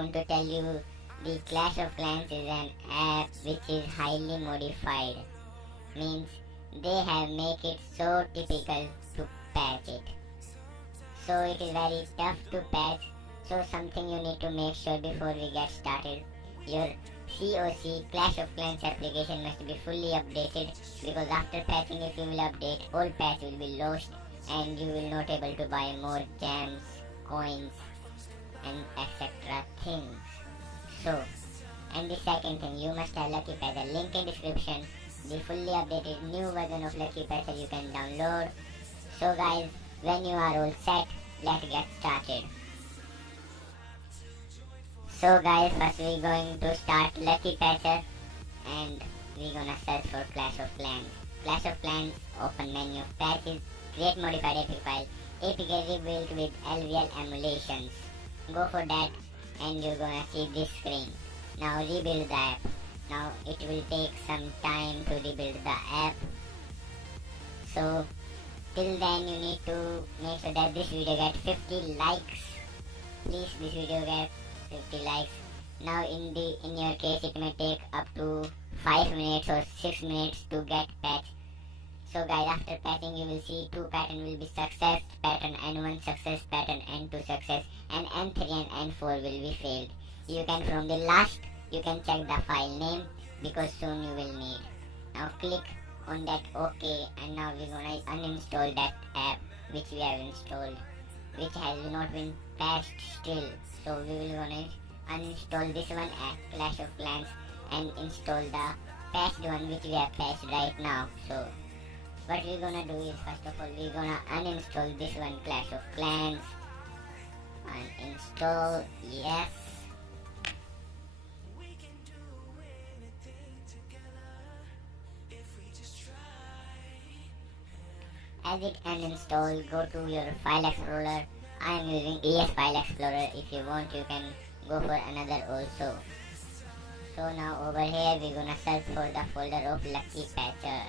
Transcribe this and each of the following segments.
want to tell you the Clash of Clans is an app which is highly modified. Means they have make it so difficult to patch it. So it is very tough to patch. So something you need to make sure before we get started. Your COC Clash of Clans application must be fully updated, because after patching, if you will update, all patch will be lost and you will not able to buy more gems, coins and etc. things. So, and the second thing, you must have Lucky Patcher. Link in description. The fully updated new version of Lucky Patcher you can download. So guys, when you are all set, let's get started. So guys, first we're going to start Lucky Patcher and we're gonna search for Clash of Clans. Clash of Clans, open menu of patches, create modified APK file, APK rebuilt with LVL emulations. Go for that and you're gonna see this screen. Now rebuild the app. Now it will take some time to rebuild the app. So till then you need to make sure that this video get 50 likes. Please, this video get 50 likes. Now in your case it may take up to 5 minutes or 6 minutes to get patched. So guys, after patching you will see two pattern will be success pattern, N1 success pattern, N2 success, and N3 and N4 will be failed. You can from the last you can check the file name, because soon you will need. Now click on that OK, and now we're gonna uninstall that app which we have installed, which has not been patched still. So we will gonna uninstall this one app, Clash of Clans, and install the patched one which we have patched right now. So what we're gonna do is, first of all, we're gonna uninstall this one, Clash of Clans. Uninstall, yes. As it uninstall, go to your file explorer. I am using ES File Explorer. If you want, you can go for another also. So now over here we're gonna search for the folder of Lucky Patcher.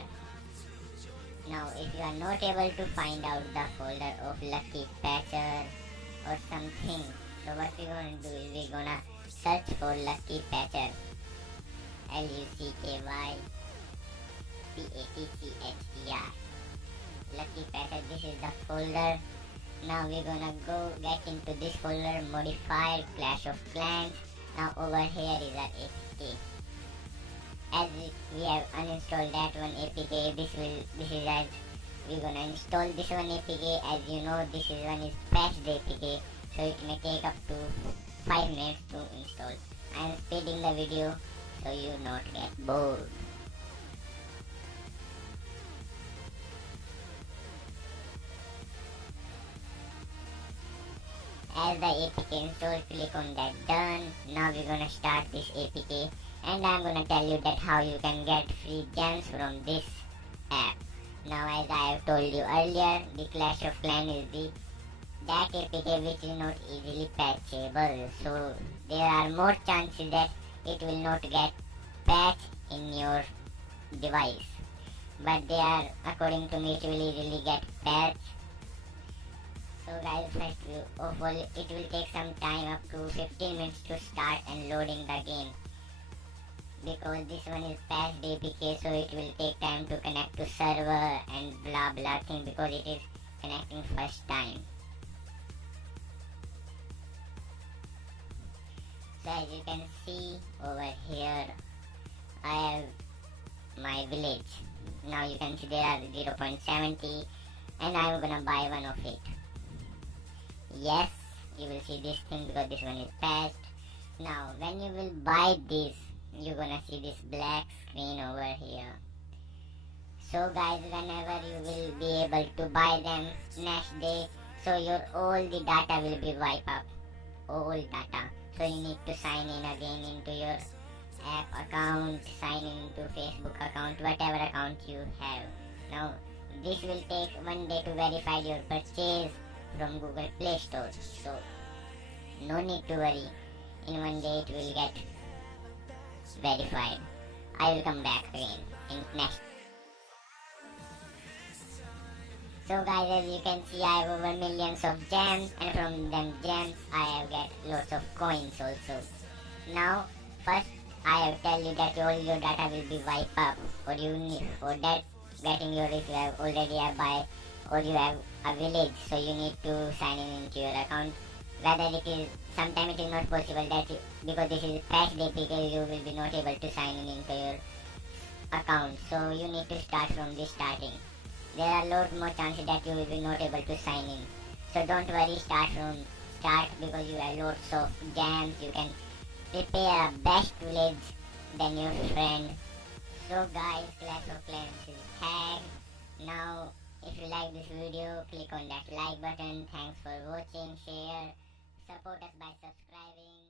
Now if you are not able to find out the folder of Lucky Patcher or something, so what we're gonna do is we're gonna search for Lucky Patcher. LUCKY PATCHER. Lucky Patcher, this is the folder. Now we're gonna go get into this folder, modified Clash of Clans. Now over here is our APK. As we have uninstalled that one APK, this is as we're gonna install this one APK. As you know, this is one is patched APK, so it may take up to 5 minutes to install. I am speeding the video so you not get bored. As the APK installed, click on that done. Now we're gonna start this APK, and I'm gonna tell you that how you can get free gems from this app. Now as I have told you earlier, the Clash of Clans is that APK which is not easily patchable. So there are more chances that it will not get patched in your device. But they are, according to me, it will easily get patched. So guys, first of all, it will take some time, up to 15 minutes to start and loading the game, because this one is patched APK, so it will take time to connect to server and blah blah thing, because it is connecting first time. So as you can see over here, I have my village. Now you can see there are 0.70 and I'm gonna buy one of it. Yes, you will see this thing because this one is patched. Now when you will buy this, you're gonna see this black screen over here. So guys, whenever you will be able to buy them next day, so your all the data will be wiped up, all data. So you need to sign in again into your app account, sign in into Facebook account, whatever account you have. Now this will take 1 day to verify your purchase from Google Play Store. So no need to worry, in 1 day it will get verified. I will come back again in next. So guys, as you can see, I have over millions of gems, and from them gems I have get lots of coins also. Now first I have tell you that all your data will be wiped up, or you need for that getting your, if you have already a buy or you have a village, so you need to sign in into your account. Whether it is, sometimes it is not possible that because this is patch day, because you will be not able to sign in into your account, so you need to start from the starting. There are lot more chances that you will be not able to sign in, so don't worry, start from start, because you have lots of gems. You can prepare a best village than your friend. So guys, Clash of Clans is hacked. Now if you like this video, click on that like button. Thanks for watching, share, support us by subscribing.